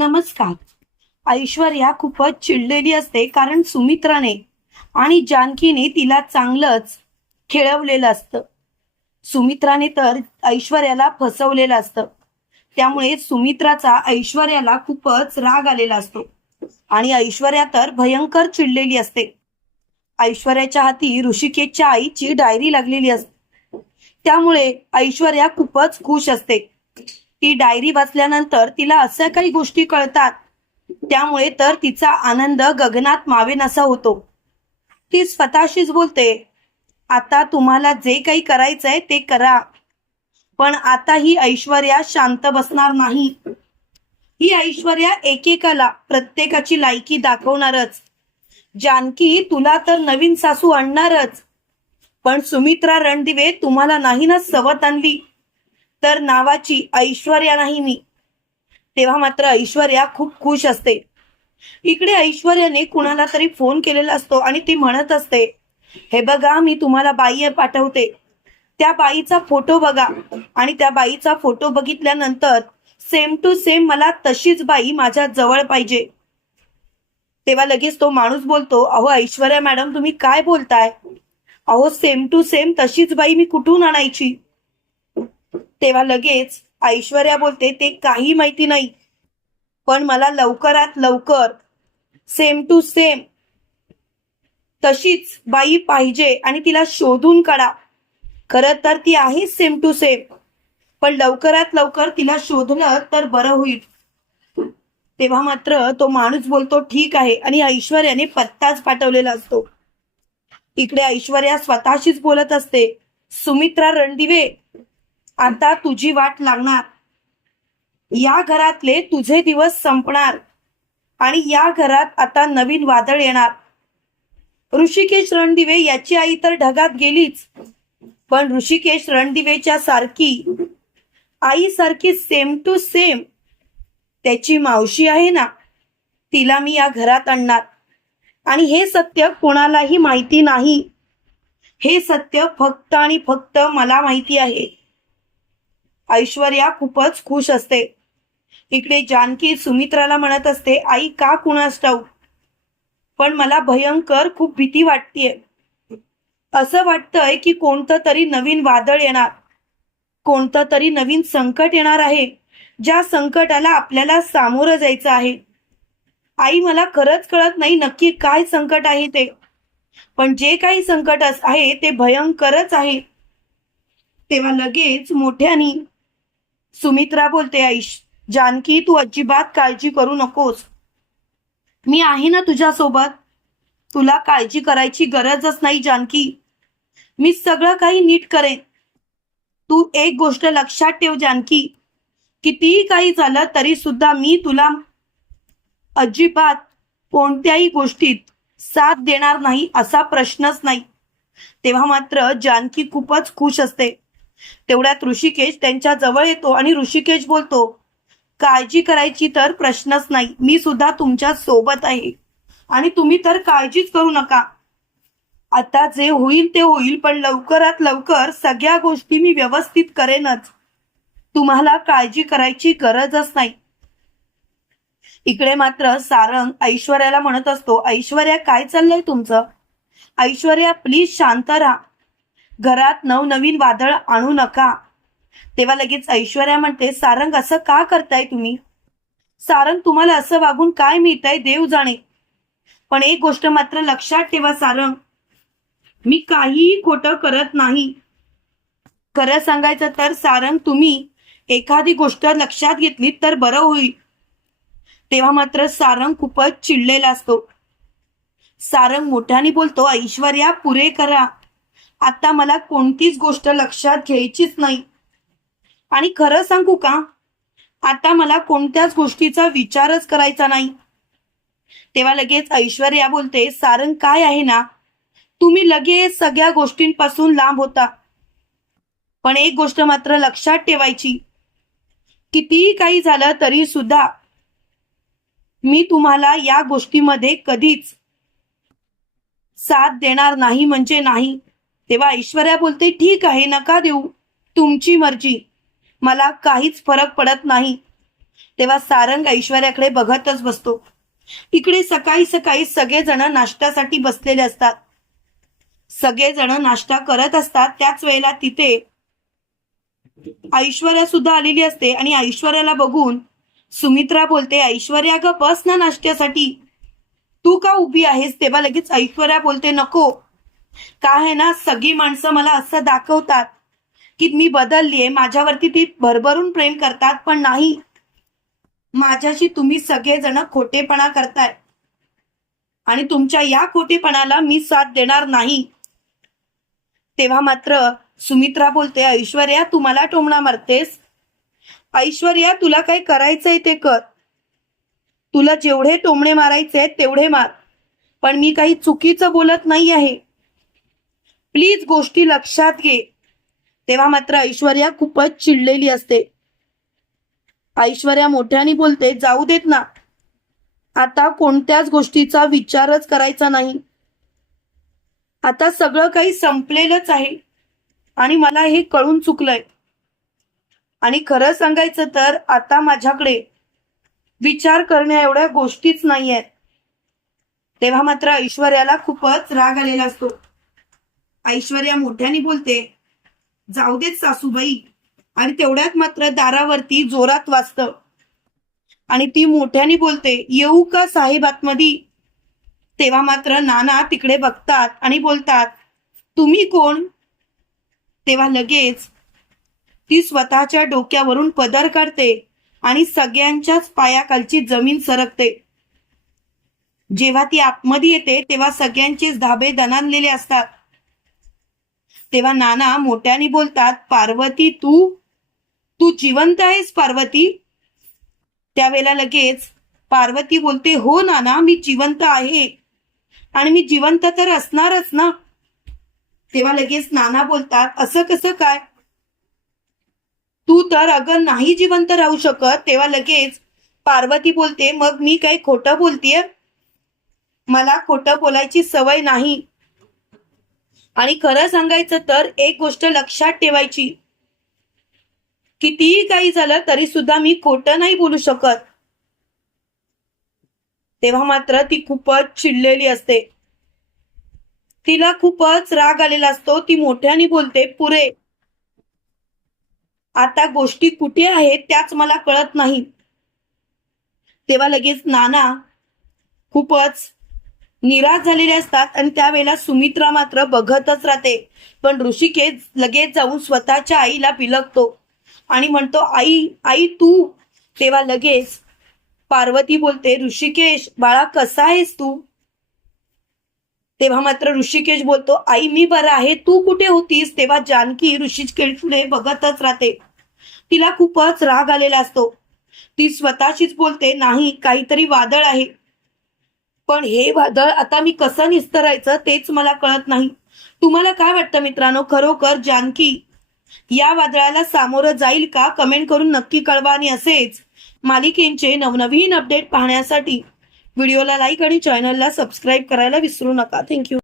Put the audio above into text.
नमस्कार. ऐश्वर्या खूपच चिडलेली असते कारण सुमित्राने आणि जानकीने तिला चांगलंच खेळवलेलं असतं. सुमित्राने तर ऐश्वर्याला फसवलेलं असतं. त्यामुळे सुमित्राचा ऐश्वर्याला खूपच राग आलेला असतो. आणि ऐश्वर्या तर भयंकर चिडलेली असते. ऐश्वर्याच्या हाती ऋषिकेशच्या आईची डायरी लागलेली असते. त्यामुळे ऐश्वर्या खूपच खुश असते. ती डायरी वाचल्यानंतर तिला अशा काही गोष्टी कळतात. त्यामुळे तर तिचा आनंद गगनात मावेनासा होतो. ती स्वतःशीच बोलते आता तुम्हाला जे काही करायचंय ते करा पण आता ही ऐश्वर्या शांत बसणार नाही. ही ऐश्वर्या एकेकाला प्रत्येकाची लायकी दाखवणारच. जानकी तुला तर नवीन सासू आणणारच. पण सुमित्रा रणदिवे तुम्हाला नाही ना सवत आणली. तर नावाची ऐश्वर्या नाही मी. तेव्हा मात्र ऐश्वर्या खूप खुश असते. इकडे ऐश्वर्याने कुणाला तरी फोन केलेला असतो आणि ती म्हणत असते हे बघा मी तुम्हाला बाई पाठवते. त्या बाईचा फोटो बघा आणि त्या बाईचा फोटो बघितल्यानंतर सेम टू सेम मला तशीच बाई माझ्या जवळ पाहिजे. तेव्हा लगेच तो माणूस बोलतो अहो ऐश्वर्या मॅडम तुम्ही काय बोलताय? अहो सेम टू सेम तशीच बाई मी कुठून आणायची? तेव्हा लगेच ऐश्वर्या बोलते ते काही माहिती नाही पण मला लवकरात लवकर सेम टू सेम तशीच बाई पाहिजे आणि तिला शोधून काढा. खरं तर ती आहे सेम टू सेम पण लवकरात लवकर तिला शोधलं तर बरं होईल. तेव्हा मात्र तो माणूस बोलतो ठीक आहे. आणि ऐश्वर्याने पत्ताच पाठवलेला असतो. इकडे ऐश्वर्या स्वतःशीच बोलत असते सुमित्रा रणदिवे आता तुझी वाट लागणार. या घरातले तुझे दिवस संपणार. आणि या घरात आता नवीन वादळ येणार. ऋषिकेश रणदिवे याची आई तर ढगात गेलीच. पण ऋषिकेश रणदिवेच्या सारखी आईसारखी सेम टू सेम त्याची मावशी आहे ना तिला मी या घरात आणणार. आणि हे सत्य कोणालाही माहिती नाही. हे सत्य फक्त आणि फक्त मला माहिती आहे. ऐश्वर्या खूपच खुश असते. इकडे जानकी सुमित्राला म्हणत असते आई का कुणास ठाऊक? पण मला भयंकर खूप भीती वाटतेय. असं वाटतंय की कोणतं तरी नवीन वादळ येणार. कोणतं तरी नवीन संकट येणार आहे ज्या संकटाला आपल्याला सामोरं जायचं आहे. आई मला खरंच कळत नाही नक्की काय संकट आहे ते. पण जे काही संकट अस- आहे ते भयंकरच आहे. तेव्हा लगेच मोठ्यानी सुमित्रा बोलते आईश जानकी तू अजिबात काळजी करू नकोस. मी आहे ना तुझ्यासोबत. तुला काळजी करायची गरजच नाही जानकी. मी सगळं काही नीट करेन. तू एक गोष्ट लक्षात ठेव जानकी. कितीही काही झालं तरी सुद्धा मी तुला अजिबात कोणत्याही गोष्टीत साथ देणार नाही असा प्रश्नच नाही. तेव्हा मात्र जानकी खूपच खुश असते. तेवढ्यात ऋषिकेश त्यांच्या जवळ येतो आणि ऋषिकेश बोलतो काळजी करायची तर प्रश्नच नाही मी सुद्धा तुमच्यासोबत आहे. आणि तुम्ही तर काळजीच करू नका. आता जे होईल ते होईल पण लवकरात लवकर सगळ्या गोष्टी मी व्यवस्थित करेनच. तुम्हाला काळजी करायची गरजच नाही. इकडे मात्र सारंग ऐश्वर्याला म्हणत असतो ऐश्वर्या काय चाललंय तुमचं? ऐश्वर्या प्लीज शांत राहा. घरात नवनवीन वादळ आणू नका. तेव्हा लगेच ऐश्वर्या म्हणते सारंग असं का करताय तुम्ही? सारंग तुम्हाला असं वागून काय मिळतंय देव जाणे. पण एक गोष्ट मात्र लक्षात ठेवा सारंग मी काहीही खोटं करत नाही. खरं सांगायचं तर सारंग तुम्ही एखादी गोष्ट लक्षात घेतली तर बरं होईल. तेव्हा मात्र सारंग खूपच चिडलेला असतो. सारंग मोठ्याने बोलतो ऐश्वर्या पुरे करा. आता मला कोणतीच गोष्ट लक्षात घ्यायचीच नाही. आणि खरं सांगू का? आता मला कोणत्याच गोष्टीचा विचारच करायचा नाही. तेव्हा लगेच ऐश्वर्या बोलते सारंग काय आहे ना? तुम्ही लगेच सगळ्या गोष्टींपासून लांब होता. पण एक गोष्ट मात्र लक्षात ठेवायची. कितीही काही झालं तरी सुद्धा मी तुम्हाला या गोष्टीमध्ये कधीच साथ देणार नाही म्हणजे नाही. तेव्हा ऐश्वर्या बोलते ठीक आहे नका देऊ. तुमची मर्जी. मला काहीच फरक पडत नाही. तेव्हा सारंग ऐश्वर्याकडे बघतच बसतो. इकडे सकाळी सकाळी सगळेजण नाश्त्यासाठी बसलेले असतात. सगळेजण नाश्ता करत असतात. त्याच वेळेला तिथे ऐश्वर्या सुद्धा आलेली असते आणि ऐश्वर्याला बघून सुमित्रा बोलते ऐश्वर्या ग बस ना नाश्त्यासाठी. तू का उभी आहेस? तेव्हा लगेच ऐश्वर्या बोलते नको. काय आहे ना सगळी माणसं मला असं दाखवतात की मी बदललीये माझ्यावरती ती भरभरून प्रेम करतात पण नाही. माझ्याशी तुम्ही सगळेजण खोटेपणा करताय. आणि तुमच्या या खोटेपणाला मी साथ देणार नाही. तेव्हा मात्र सुमित्रा बोलते ऐश्वर्या तुम्हाला टोमणा मारतेस? ऐश्वर्या तुला काय करायचंय ते कर. तुला जेवढे टोमणे मारायचे तेवढे मार. पण मी काही चुकीचं बोलत नाही आहे प्लीज गोष्टी लक्षात घे. तेव्हा मात्र ऐश्वर्या खूपच चिडलेली असते. ऐश्वर्या मोठ्याने बोलते जाऊ देत ना. आता कोणत्याच गोष्टीचा विचारच करायचा नाही. आता सगळं काही संपलेलंच आहे आणि मला हे कळून चुकलंय. आणि खरं सांगायचं तर आता माझ्याकडे विचार करण्या एवढ्या गोष्टीच नाही आहेत तेव्हा मात्र ऐश्वर्याला खूपच राग आलेला असतो. ऐश्वर्या मोठ्याने बोलते जाऊ देत सासूबाई. आणि तेवढ्यात मात्र दारावरती जोरात वाजतं. आणि ती मोठ्याने बोलते येऊ का साहेब आतमध्ये तेव्हा मात्र नाना तिकडे बघतात आणि बोलतात तुम्ही कोण? तेव्हा लगेच ती स्वतःच्या डोक्यावरून पदर काढते आणि सगळ्यांच्याच पायाखालची जमीन सरकते. जेव्हा ती आतमध्ये येते तेव्हा सगळ्यांचेच धाबे दणानलेले असतात. तेव्हा नाना मोठ्याने बोलतात पार्वती तू तू जिवंत आहेस पार्वती? त्यावेळेला लगेच पार्वती बोलते हो नाना मी जिवंत आहे. आणि मी जिवंत तर असणारच ना? तेव्हा लगेच नाना बोलतात असं कसं काय? तू तर अगं नाही जिवंत राहू शकत. तेव्हा लगेच पार्वती बोलते मग मी काही खोटं बोलतेय? मला खोटं बोलायची सवय नाही. आणि खरं सांगायचं तर एक गोष्ट लक्षात ठेवायची. कितीही काही झालं तरी सुद्धा मी खोटं नाही बोलू शकत. तेव्हा मात्र ती खूपच चिडलेली असते. तिला खूपच राग आलेला असतो. ती मोठ्याने बोलते पुरे आता गोष्टी कुठे आहेत त्याच मला कळत नाही. तेव्हा लगेच नाना खूपच निराश झालेले असतात आणि त्यावेळेला सुमित्रा मात्र बघतच राहते. पण ऋषिकेश लगेच जाऊन स्वतःच्या आईला बिलगतो आणि म्हणतो आई आई तू. तेव्हा लगेच पार्वती बोलते ऋषिकेश बाळा कसा आहेस तू? तेव्हा मात्र ऋषिकेश बोलतो आई मी बरा आहे. तू कुठे होतीस? तेव्हा जानकी ऋषिकेशकडे बघतच राहते. तिला खूपच राग आलेला असतो. ती स्वतःशीच बोलते नाही काहीतरी वादळ आहे. पण हे वादळ आता मी कसं निस्तरायचं तेच मला कळत नाही. तुम्हाला काय वाटतं मित्रांनो? खरोखर जानकी या वादळाला सामोरं जाईल का? कमेंट करून नक्की कळवा आणि असेच मालिकेंचे नवनवीन अपडेट पाहण्यासाठी व्हिडिओला लाईक आणि चॅनलला सबस्क्राईब करायला विसरू नका. थँक्यू.